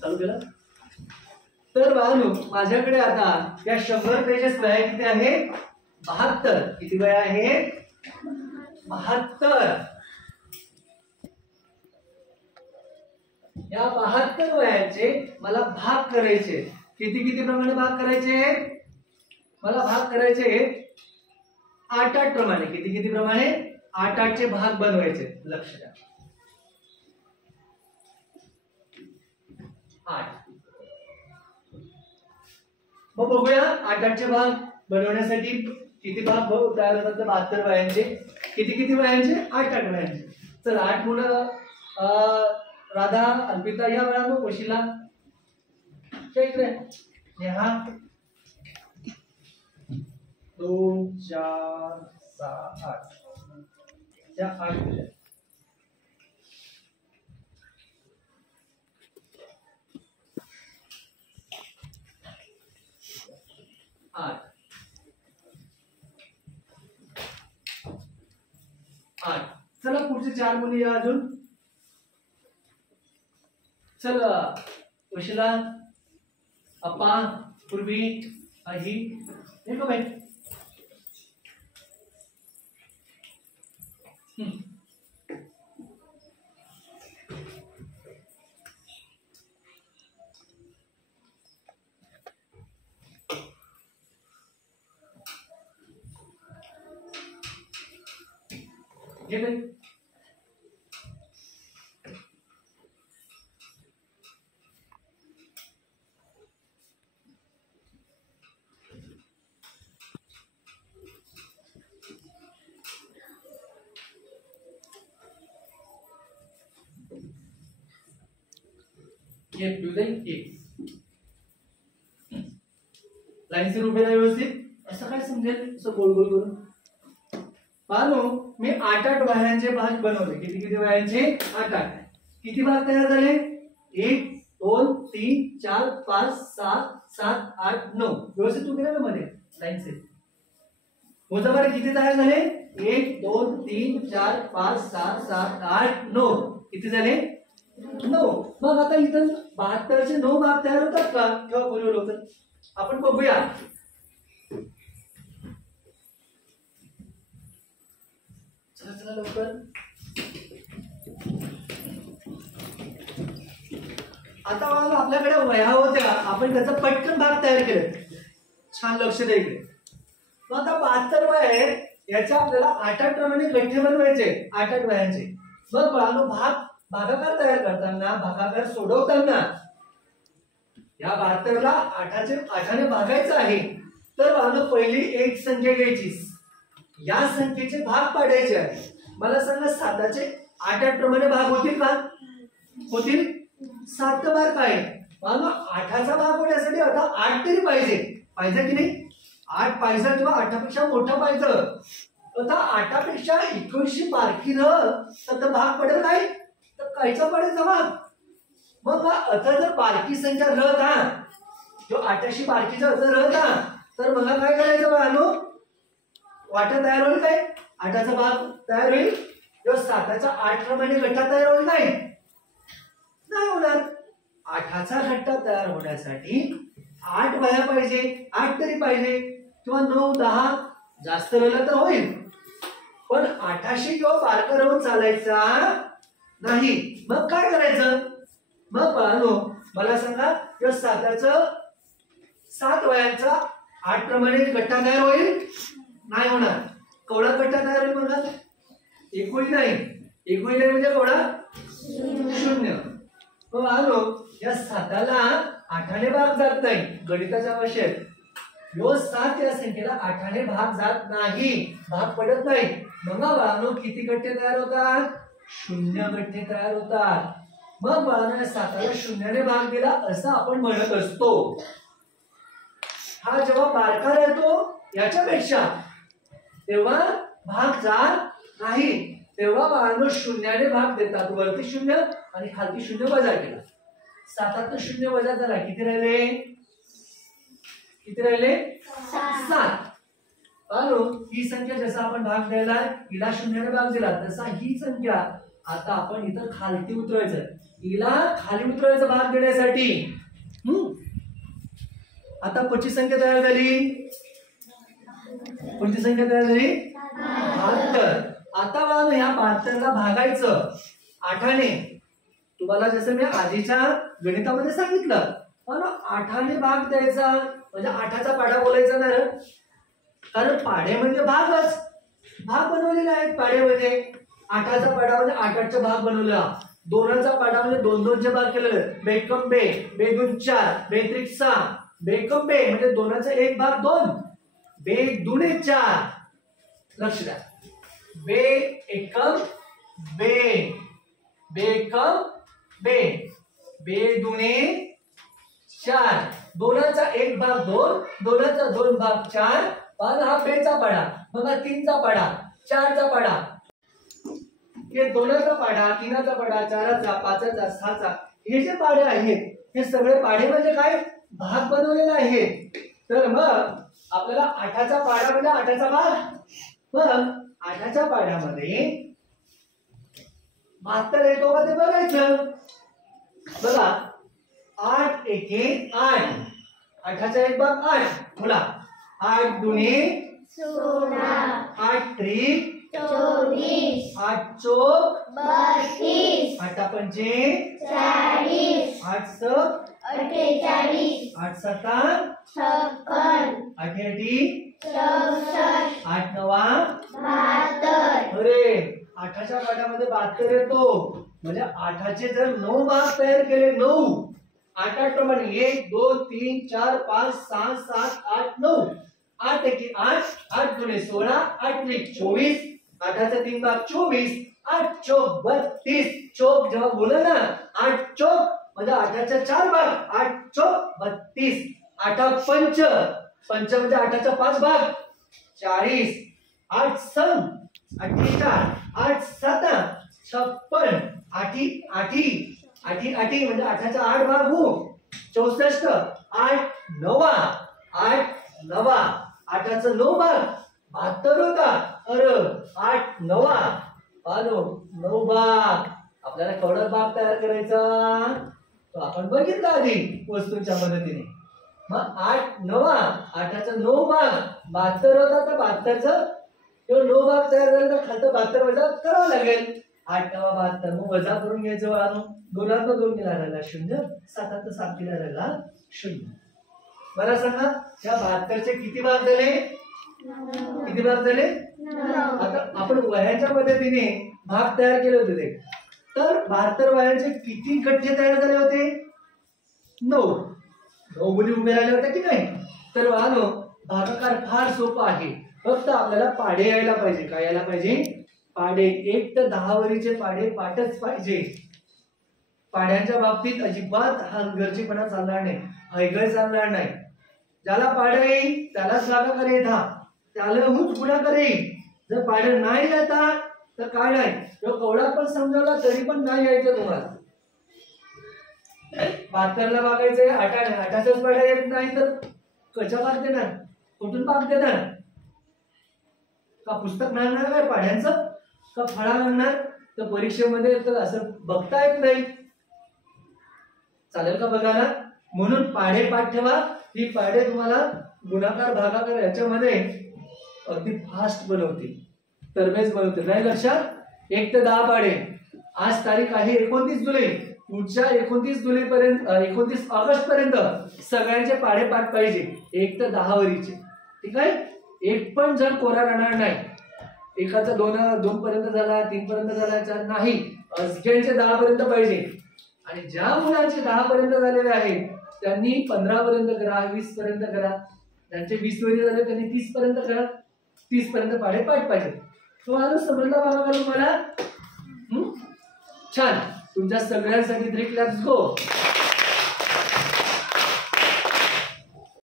चालू केलं. तर बाळांनो माझ्याकडे आता या 100 पेजेस वह्या किती आहे 72. किती वह्या आहे 72. या 72 वह्यांचे मला भाग करायचे. किती किती प्रमाणे भाग करायचे मला भाग करायचे 8-8 प्रमाणे. किती किती प्रमाणे 8-8 चे भाग बनवायचे. लक्ष द्या 8. मग बघूया 8-8 चे भाग बनवण्यासाठी किती भाग तयार होतात. 72 वह्यांचे. किती किती वह्यांचे 8-8 वह्यांचे. चल 8 मुलं राधा अर्पिता या वेळा वशिला इकडे नेहा 2 4 6 8 या 8 दिल्या. 8 चला पुढचे 4 मुली या अजून. चल वशिला अप्पा पूर्वी आई देखो भाई. ये भाई ये लाईन से उभे राहा व्यवस्थित. असं काय समजेल असं गोल गोल करून. पाहतो मी 8-8 वह्यांचे भाग बनवले. किती किती वह्यांचे 8-8. किती भाग तयार झाले 1 2 3 4 5 6 7 8 9. व्यवस्थित उभे राहा मध्ये लाईन से. मोजा बरं किती तयार झाले 1 2 3 4 5 6 7 8 9. किती झाले 9. मग आता इथं 72 चे 9 भाग तयार होतात का किंवा बोलवलं होतं आपण बघूया. चला चला लवकर. आता आपल्याकडे वह्या होत्या. आपण त्याचा पटकन भाग तयार केले. छान लक्ष द्या इकडे. मग आता 72 वह्या आहेत. याच्या आपल्याला 8-8 प्रमाणे गठ्ठे बनवायचे 8-8 वह्यांचे. मग बाळांनो भागाकार तयार करताना भागाकार सोडवताना या 72 ला 8ने भागायचं आहे. तर बाळांनो पहिली एक संख्या घ्यायची. या संख्येचे भाग पाडायचे आहे. मला सांगा 7चे 8-8 प्रमाणे भाग होतील का होतील. 7 भाग काय बाळांनो 8चा भाग होण्यासाठी आता 8 तरी पाहिजे की नाही. 8 पाहिजे किंवा 8पेक्षा मोठा पाहिजे. आता 8पेक्षा 21 बारकी तर भाग पडेल काय तर कायचा पडेल भाग. मग आता जर बारकी संख्या रहा किंवा 8शी बारकीचा रहा तर मला काय करायचं बाळांनो वाटा तयार होईल काय 8चा भाग तयार होईल किंवा 7च्या 8 प्रमाणे गठ्ठा तयार होईल काय नाही होणार. 8चा गठ्ठा तयार होण्यासाठी 8 वह्या पाहिजे. 8 तरी पाहिजे किंवा 9 10 जास्त राहिलं तर होईल. पण 8शी किंवा बारका राहून चालायचा नाही. मग काय करायचं मग बाळांनो मला सांगा किंवा 7 वह्यांचा 8 प्रमाणे गठ्ठा तयार होईल नाही होणार. कवडा गठ्ठा तयार होईल बघा. एकोळी नाही म्हणजे कवडा 0. मग आलो या 7ला 8ने भाग जात नाही. गणिताच्या भाषेत यो 7 या संख्येला 8ने भाग जात नाही. भाग पडत नाही. मग बाळांनो किती गठ्ठे तयार होतात 0 गठ्ठे तयार होतात. मग बाळांनो या 7ला 0ने भाग दिला असं आपण म्हणत असतो. हा जेव्हा बारका राहतो याच्यापेक्षा तेव्हा भाग जात नाही. तेव्हा बाळांनो 0ने भाग देतात. वरती 0 आणि खालती 0 वजा केला. 7 0 वजा झाला. किती राहिले 7. बाळांनो ही संख्या जसा आपण भाग द्यायला हिला 0ने भाग दिला तसा ही संख्या आता आपण इथं खालती उतरायचं. हिला खाली उतरवायचा भाग देण्यासाठी. आता कोणती संख्या तयार झाली? कोणती संख्या तयार झाली? 72. आता बाळांनो ह्या 72ला भागायचं 8ने. तुम्हाला जसं मी आधीच्या गणितामध्ये सांगितलं, 8ने भाग द्यायचा म्हणजे 8चा पाढा बोलायचा ना, कारण पाढे म्हणजे भागच. भाग बनवलेले आहेत पाढ्यामध्ये. 8चा पाढा म्हणजे 8 भाग बनवला. 2चा पाढा म्हणजे 2 भाग केलेले. बेकम बे, बे 2 4, बे 3 6, बेकम बे म्हणजे 2चा 1 भाग 2, बे 2 4. लक्ष द्या. बे एकम बे, बेकम बे, बे 2 4, 2चा 1 भाग 2, 2चा 2 भाग 4. हा बेचा पाढा, मग 3चा पाढा, 4चा पाढा, हे 2चा पाढा, 3चा पाढा, 4चा, 5चा, 6चा. हे जे पाढे आहेत हे सगळे पाढे म्हणजे काय? भाग बनवलेले आहेत. तर मग आपल्याला 8चा पाढा म्हणजे 8चा भाग. मग 8च्या पाढ्यामध्ये 72 येतो का ते बघायचं. बघा 8 एके 8, 8चा 1 भाग 8. बोला 8 दुने 16, 8 त्रिक 24, 8 चौक 32, 8 पंचे 40, 8 सक 48, 8 सता 56, 8 आठी 64, 8 नवा 72. अरे 8च्या पाढ्यामध्ये 72 येतो. म्हणजे 8चे जर 9 भाग तयार केले, 9 8 प्रमाणे 1 2 3 4 5 6 7 8 9. 8 एके 8, 8 दुने 16, 8 त्रिक 24, 8चा 3 भाग 24, 8 चौक 32. चौक जेव्हा बोललं ना 8 चौक म्हणजे 8चा 4 भाग, 8 चौक 32. 8 पंच, पंच म्हणजे 8चा 5 भाग 40. 8 सम 48, 8 7 56, 8 आठी आठी आठी म्हणजे 8चा 8 भाग हो 64. 8 नवा 8 नवा 8चा 9 भाग 72 होता. अरे 8 नवा 9 भाग. आपल्याला केवढा भाग तयार करायचा तो आपण बघितला आधी वस्तूंच्या मदतीने. मग 8 नवा 8चा 9 भाग 72 होता. तर 72चा 9 भाग तयार झाले तर खालचं 72 वजा करावं लागेल. 8 नवा 72. मग वजा करून घ्यायचं बाळांनो. 2 2 केला राहिला 0, 7 7 केला राहिला 0. मला सांगा या 72चे किती भाग झाले? किती भाग झाले? आता आपण वह्यांच्या मदतीने भाग तयार केले होते ते. तर 72 वह्यांचे किती गठ्ठे तयार झाले होते? 9 मुली उभे राहिले होते की नाही. तर बाळांनो भागाकार फार सोपा आहे. फक्त आपल्याला पाढे यायला पाहिजे. काय यायला पाहिजे? पाढे. 1 ते 10 वरीचे पाढे पाठच पाहिजे. पाढ्यांच्या बाबतीत अजिबात हलगर्जीपणा चालणार नाही, हयगय चालणार नाही. ज्याला पाढे येईल त्यालाच भागाकार येतात, त्यालाच गुणाकार येईल. जर पाढे नाही येतात तर काय नाही, तो कवडा पण समजावला तरी पण नाही यायचं तुम्हाला. 72ला भागायचंय 8ने, 8चाच पाढा येत नाही तर कशा भाग देणार? कुठून भाग देणार? का पुस्तक मिळणार काय पाढ्यांचं? का फळा मिळणार? तर परीक्षेमध्ये तर असं बघता येत नाही. चालेल का बघायला? म्हणून पाढे पाठ ठेवा. ही पाढे तुम्हाला गुणाकार भागाकार याच्यामध्ये अगदी फास्ट बनवते, तरबेज बनवते. नाही लक्षात? 1 ते 10 पाढे. आज तारीख आहे 29 जुलै. पुढच्या 29 जुलै पर्यंत 29 ऑगस्ट पर्यंत सगळ्यांचे पाढे पाठ पाहिजे 1 ते 10 वरीचे. ठीक आहे? एक पण जण कोरा राहणार नाही. एकाचा 2 पर्यंत झाला, 3 पर्यंत झाला नाही. सगळ्यांचे 10 पर्यंत पाहिजे. आणि ज्या मुलांचे 10 पर्यंत झालेले आहेत त्यांनी 15 पर्यंत करा, 20 पर्यंत करा. ज्यांचे 20 वरी झाले त्यांनी 30 पर्यंत करा. 30 पर्यंत पाढे पाठ पाहिजे. तुम्हाला समजला बाबा तुम्हाला? छान. तुमच्या सगळ्यांसाठी 3 क्लास गो.